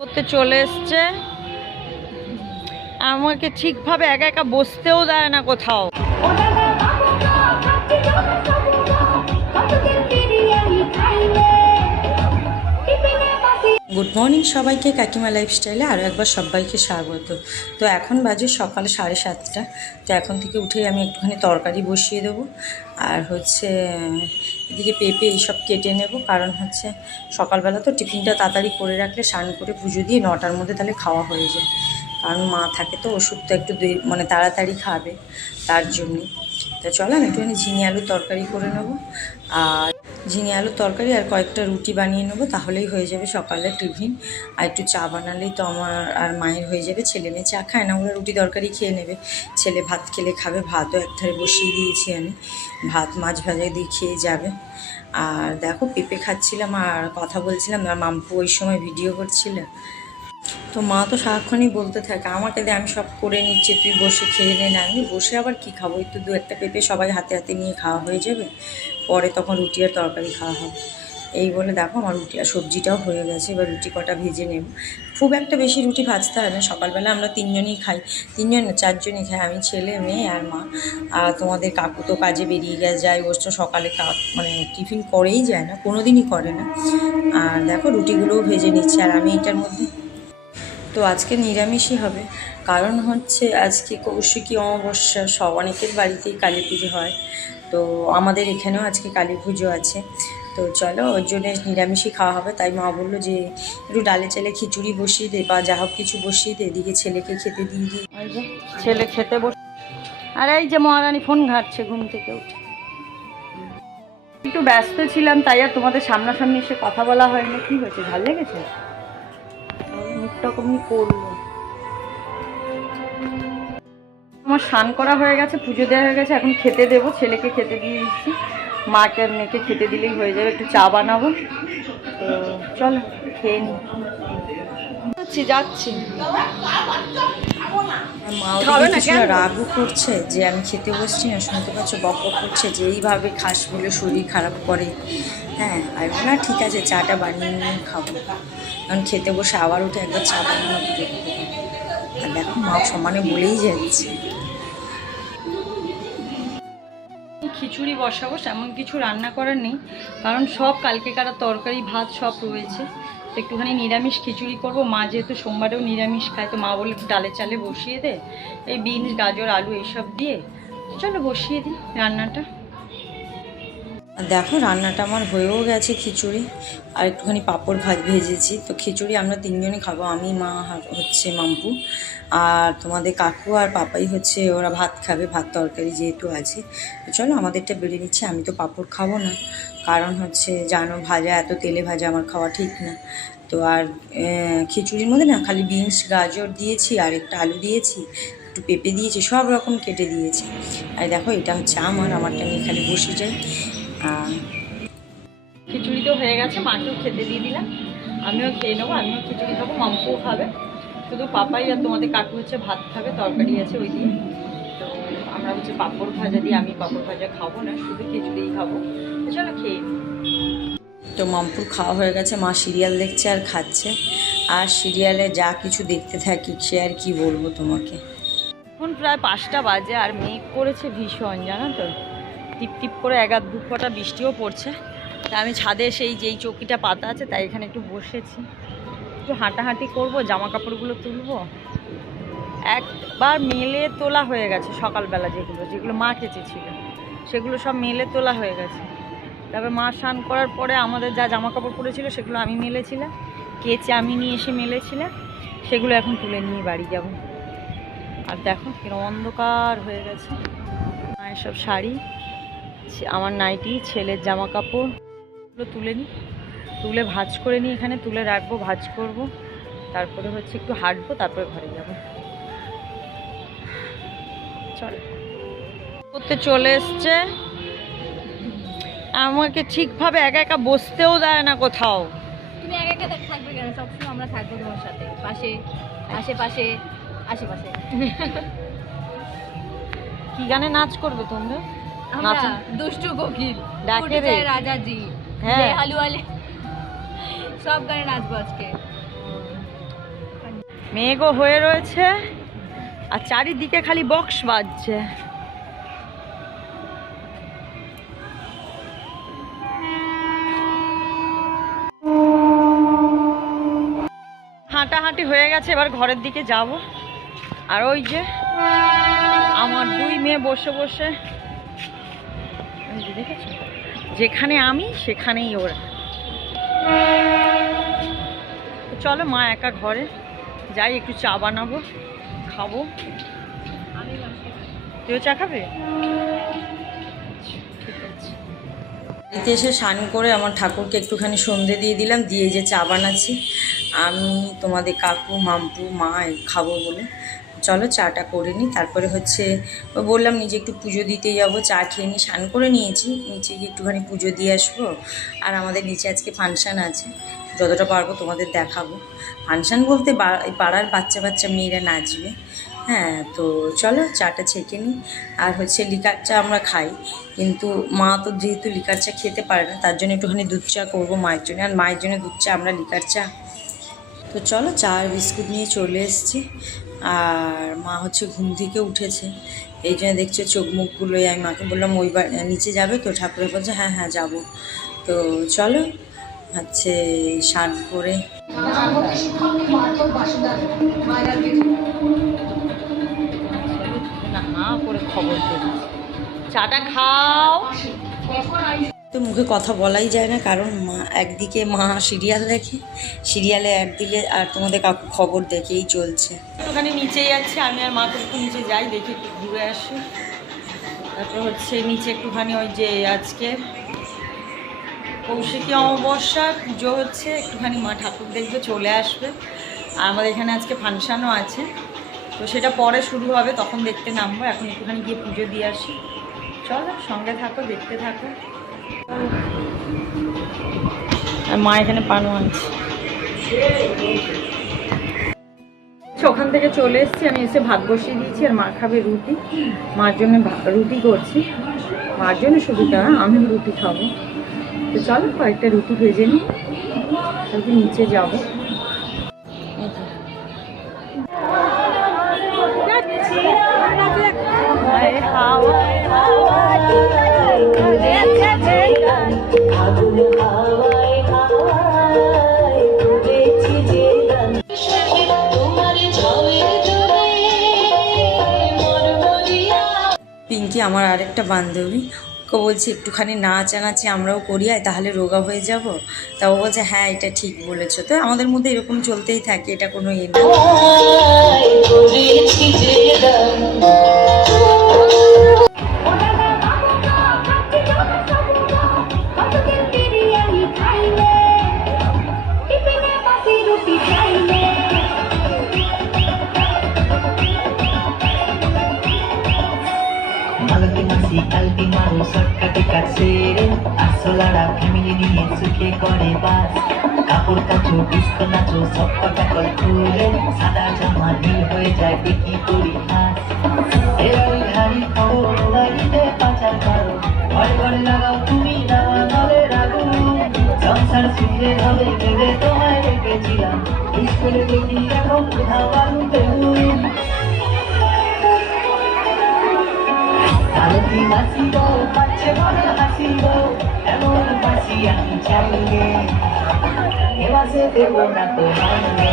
করতে চলে এসছে, আমাকে ঠিকভাবে একা একা বসতেও দেয় না কোথাও। গুড মর্নিং সবাইকে, কাকিমা লাইফস্টাইলে আরও একবার সবাইকে স্বাগত। তো এখন বাজে সকাল 7:30। তো এখন থেকে উঠেই আমি একটুখানি তরকারি বসিয়ে দেবো, আর এদিকে পেঁপে এইসব কেটে নেব। কারণ সকালবেলা তো টিফিনটা তাড়াতাড়ি করে রাখলে স্নান করে পুজো দিয়ে 9টার মধ্যে তাহলে খাওয়া হয়ে যায়। কারণ মা থাকে তো, ওষুধটা একটু তাড়াতাড়ি খাবে, তার জন্যই। তো চলো আমি একটুখানি ঝিঙে আলুর তরকারি করে নেবো, আর ঝিঙে আলুর তরকারি আর কয়েকটা রুটি বানিয়ে নেবো, তাহলেই হয়ে যাবে সকালের টিফিন। আর একটু চা বানালেই তো আমার আর মায়ের হয়ে যাবে। ছেলে মেয়ে চা খায় না, ওরা রুটি তরকারি খেয়ে নেবে। ছেলে ভাত খেলে খাবে, ভাতও একধারে বসিয়ে দিয়েছি আমি, ভাত মাছ ভাজা দিয়ে খেয়ে যাবে। আর দেখো পেঁপে খাচ্ছিলাম আর কথা বলছিলাম, আর মাম্পু ওই সময় ভিডিও করছিল। তো মা তো সারাক্ষণই বলতে থাকে আমাকে দে, আমি সব করে নিচ্ছি, তুই বসে খেয়ে নে না। আমি বসে আবার কি খাবো, একটু দু একটা পেঁপে সবাই হাতে হাতে নিয়ে খাওয়া হয়ে যাবে, পরে তখন রুটি আর তরকারি খাওয়া হবে। এই বলে দেখো আমার রুটি আর সবজিটাও হয়ে গেছে। এবার রুটি কটা ভেজে নেব। খুব একটা বেশি রুটি ভাজতে হয় না, সকালবেলা আমরা 3জনই খাই, 3জন না 4জনই খাই, আমি ছেলে মেয়ে আর মা। আর তোমাদের কাকু তো কাজে বেরিয়ে যায়, ওর তো সকালে টিফিন করেই যায় না, কোনো দিনই করে না। আর দেখো রুটিগুলোও ভেজে নিচ্ছে, আর আমি এটার মধ্যে তো আজকে নিরামিষই হবে। কারণ আজকে কৌশিকী অমাবস্যা, অনেকের বাড়িতেই কালী পুজো হয়, তো আমাদের এখানেও আজকে কালী পুজো আছে। তো চলো ওর জন্য নিরামিষই খাওয়া হবে। তাই মা বললো যে একটু ডালে চালে খিচুড়ি বসিয়ে দে বা যা হোক কিছু বসিয়ে দে, এদিকে ছেলেকে খেতে দিয়ে দিই। ওই যে ছেলে খেতে বসে, আর এই যে মহারানী ফোন ঘাটছে ঘুম থেকে উঠে। একটু ব্যস্ত ছিলাম, তাই আর তোমাদের সামনাসামনি এসে কথা বলা হয়নি। কি হয়েছে, ভালো লেগেছে? মুখটা কমই করলো। আমার স্নান করা হয়ে গেছে, পুজো দেওয়া হয়ে গেছে, এখন খেতে দেবো। ছেলেকে খেতে দিয়ে দিচ্ছি, মাকে আর মেয়েকে খেতে দিলেই হয়ে যাবে। একটু চা বানাবো, তো চলো খেয়ে নিই। যাচ্ছি মা রাগও করছে যে আমি খেতে বসছি না, শুনতে পাচ্ছ বক বক করছে যে এইভাবে খাস বলে শরীর খারাপ করে। হ্যাঁ, আর না ঠিক আছে, চাটা বানিয়ে নিয়ে খাবো, কারণ খেতে বসে আবার উঠে একবার চা বানানো বিরক্ত। আর দেখো মা সমানে বলেই যাচ্ছে। খিচুড়ি বসাবো, এমন কিছু রান্না করার নেই, কারণ সব কালকে কারা তরকারি ভাত সব রয়েছে। তো একটুখানি নিরামিষ খিচুড়ি করব। মা যেহেতু সোমবারেও নিরামিষ খায়, তো মা বলে ডালে চালে বসিয়ে দে, এই বিনস গাজর আলু এইসব দিয়ে। চলো বসিয়ে দিই রান্নাটা। দেখো রান্নাটা আমার হয়েও গেছে, খিচুড়ি আর একটুখানি পাঁপড় ভেজেছি। তো খিচুড়ি আমরা 3জনই খাবো, আমি মা আর মাম্পু। আর তোমাদের কাকু আর পাপাই ওরা ভাত খাবে, ভাত তরকারি যেহেতু আছে। তো চলো আমাদেরটা বেড়ে নিচ্ছে। আমি তো পাঁপড় খাবো না, কারণ জানো ভাজা, এত তেলে ভাজা আমার খাওয়া ঠিক না। তো আর খিচুড়ির মধ্যে না খালি বিনস গাজর দিয়েছি, আর একটা আলু দিয়েছি, একটু পেঁপে দিয়েছি, সব রকম কেটে দিয়েছি। আর দেখো এটা আমারটা নিয়ে খালি বসে যাই। খিচুড়ি তো হয়ে গেছে, মাকেও খেতে দিয়ে দিলাম, আমিও খেয়ে নেবো। আমিও খিচুড়ি খাবো, মাম্পুও খাবে। শুধু পাপাই আর তোমাদের কাকু ভাত খাবে, তরকারি আছে ওই দিয়ে। তো আমরা পাঁপড় ভাজা দিয়ে, আমি পাঁপড় ভাজা খাবো না, শুধু খিচুড়িই খাবো। তো চলো খেয়ে। তো মাম্পুর খাওয়া হয়ে গেছে, মা সিরিয়াল দেখছে আর খাচ্ছে। আর সিরিয়ালে যা কিছু দেখতে থাকি, সে আর কি বলবো তোমাকে। এখন প্রায় 5টা বাজে, আর মেঘ করেছে ভীষণ, জানো তো, টিপ টিপ করে দু ফোঁটা বৃষ্টিও পড়ছে। তা আমি ছাদে যেই চৌকিটা পাতা আছে, তাই এখানে একটু বসেছি, একটু হাঁটাহাঁটি করবো, জামা কাপড়গুলো তুলবো। একবার মেলে তোলা হয়ে গেছে সকালবেলা, যেগুলো মা কেচেছিল সেগুলো সব মেলে তোলা হয়ে গেছে। তারপরে মা স্নান করার পরে আমাদের যা জামা কাপড় পরেছিল সেগুলো আমি মেলেছিলাম, কেচে আমি নিয়ে এসে মেলেছিলাম, সেগুলো এখন তুলে নিয়ে বাড়ি যাব। আর দেখো কিরকম অন্ধকার হয়ে গেছে। মায়ের সব শাড়ি, আমার নাইটি, ছেলের জামা কাপড়গুলো তুলে নিই, তুলে ভাঁজ করে নিই, এখানে তুলে রাখবো, ভাঁজ করব। তারপরে একটু হাঁটবো, তারপরে ঘরে যাব। চল করতে চলে এসছে, আমাকে ঠিকভাবে একা একা বসতেও দেয় না কোথাও। তুমি একা একা থাকবে কেন? সবসময় আমরা থাকবো তোমার সাথে, পাশে আশেপাশে আশেপাশে। কি গানে নাচ করবে তোমরা? আমরা দুষ্টু কোকিল, ডাকে রে রাজাজি, হ্যাঁ হালুয়ালে, সব গানে নাচবো আজকে। মেঘও হয়ে রয়েছে আর চারিদিকে খালি বক্স বাজছে। হাঁটাহাঁটি হয়ে গেছে, এবার ঘরের দিকে যাব। আর ওই যে আমার দুই মেয়ে বসে বসে, দেখেছো, যেখানে আমি সেখানেই ওরা। চলো মা একা ঘরে যাই, একটু চা বানাবো, খাবো। তুইও চা খাবে? ঠিক আছে। বাড়িতে এসে স্নান করে আমার ঠাকুরকে একটুখানি সন্ধে দিয়ে দিলাম, দিয়ে যে চা বানাচ্ছি আমি, তোমাদের কাকু, মাম্পু, মা খাবো বলে। চলো চাটা করে নিই, তারপরে হচ্ছে বললাম নিজে একটু পুজো দিতে যাব। চা খেয়ে নিই, স্নান করে নিয়েছি, নিচে গিয়ে একটুখানি পুজো দিয়ে আসবো। আর আমাদের নিচে আজকে ফাংশান আছে, যতটা পারবো তোমাদের দেখাবো। ফাংশান বলতে পাড়ার বাচ্চা বাচ্চা মেয়েরা নাচবে। হ্যাঁ, তো চলো চাটা ছেঁকে নিই। আর হচ্ছে লিকার চা আমরা খাই, কিন্তু মা তো যেহেতু লিকার চা খেতে পারে না, তার জন্য একটুখানি দুধ চা করবো মায়ের জন্য, আর মায়ের জন্য দুধ চা, আমরা লিকার চা। তো চলো চা আর বিস্কুট নিয়ে চলে এসেছি। আর মা হচ্ছে ঘুম থেকে উঠেছে, এই জন্য দেখছো চোখ মুখগুলোই। আমি মাকে বললাম ওই নিচে যাবে তো, ঠাকুরে বলছে হ্যাঁ হ্যাঁ যাবো। তো চলো হচ্ছে স্নান করে খবর দেবো, চাটা খাও। তো মুখে কথা বলাই যায় না, কারণ মা একদিকে মা সিরিয়াল দেখে, সিরিয়ালে অ্যাড দিলে আর তোমাদের কাকু খবর দেখে, এই চলছে। একটুখানি নিচেই যাচ্ছি আমি আর মা, তো একটু নিচে যাই, দেখি একটু ঘুরে আসি। তারপর হচ্ছে নিচে একটুখানি ওই যে আজকে কৌশিকী অমাবস্যা পুজো হচ্ছে, একটুখানি মা ঠাকুর দেখবে, চলে আসবে। আর আমাদের এখানে আজকে ফাংশানও আছে, তো সেটা পরে শুরু হবে, তখন দেখতে নামবো। এখন একটুখানি গিয়ে পুজো দিয়ে আসি। চলো সঙ্গে থাকো, দেখতে থাকো। আর মা এখানে পানও আনছে। ওখান থেকে চলে এসেছি, আমি এসে ভাত বসিয়ে দিয়েছি, আর মা খাবে রুটি। মার জন্য রুটি করছি, মার জন্য সুবিধা, আমি রুটি খাবো। তো চলো কয়েকটা রুটি ভেজে নিই, তারপর নিচে যাবো। পিঙ্কি আমার আরেকটা বান্ধবী, ওকে বলছি একটুখানি নাচানাচি আমরাও করি, আর তাহলে রোগা হয়ে যাব। তা ও বলছে হ্যাঁ এটা ঠিক বলেছো। তো আমাদের মধ্যে এরকম চলতেই থাকে, এটা কোনো ইয়ে না। কালকে মারো শর্টকাটে কাছে আসলারা ফ্যামিলি নিয়ে সুখে করে বাস। কাপড় কাচো, ডিস্কো নাচো, সব কথা কল খুলে, সাদা জামা নীল হয়ে যায় দেখি পরিহাস। এবার ঘাড়ি খবর বাড়িতে পাচার করো, ঘরে ঘরে লাগাও তুমি নাওয়া নলে রাখো। সংসার সুখে হবে ভেবে তোমায় রেখেছিলাম, স্কুলে দেখি এখন কোথাও বালুতে কালকে হাসিব, পাচ্ছে মনে হাসিব, এমন হাসি আমি চাইলে এবাসে দেব না তো মাইনে।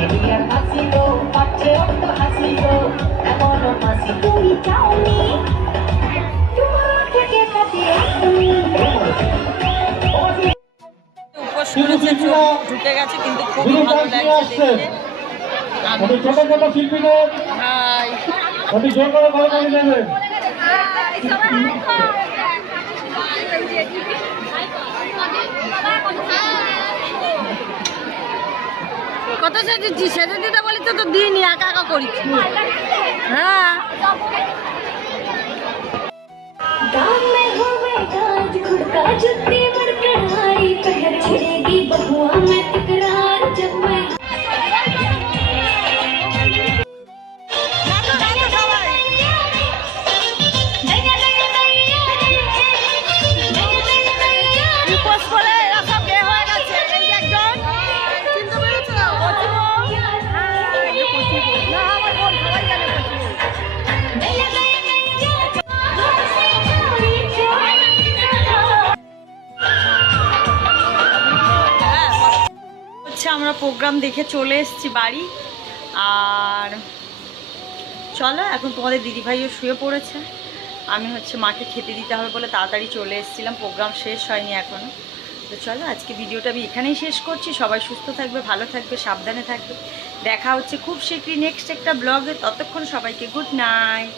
এরিয়ার হাসিব, পাচ্ছে অন্ত হাসিব, এমন হাসি তুমি চাওনি, তোমার থেকে কাছে আসনি। উপোস করেছে, চোখ ঢুকে গেছে, কিন্তু খুবই ভালো লাগছে দেখতে। কত সেজেছি, সেজে দিতে বলি তো দিইনি, একা একা করেছি। হ্যাঁ উপোস প্রোগ্রাম দেখে চলে এসেছি বাড়ি। আর চলো এখন তোমাদের দিদিভাইও শুয়ে পড়েছে, আমি হচ্ছে মাকে খেতে দিতে হবে বলে তাড়াতাড়ি চলে এসেছিলাম, প্রোগ্রাম শেষ হয়নি এখনও। তো চলো আজকে ভিডিওটা আমি এখানেই শেষ করছি। সবাই সুস্থ থাকবে, ভালো থাকবে, সাবধানে থাকবে। দেখা হচ্ছে খুব শীঘ্রই নেক্সট একটা ব্লগে। ততক্ষণ সবাইকে গুড নাইট।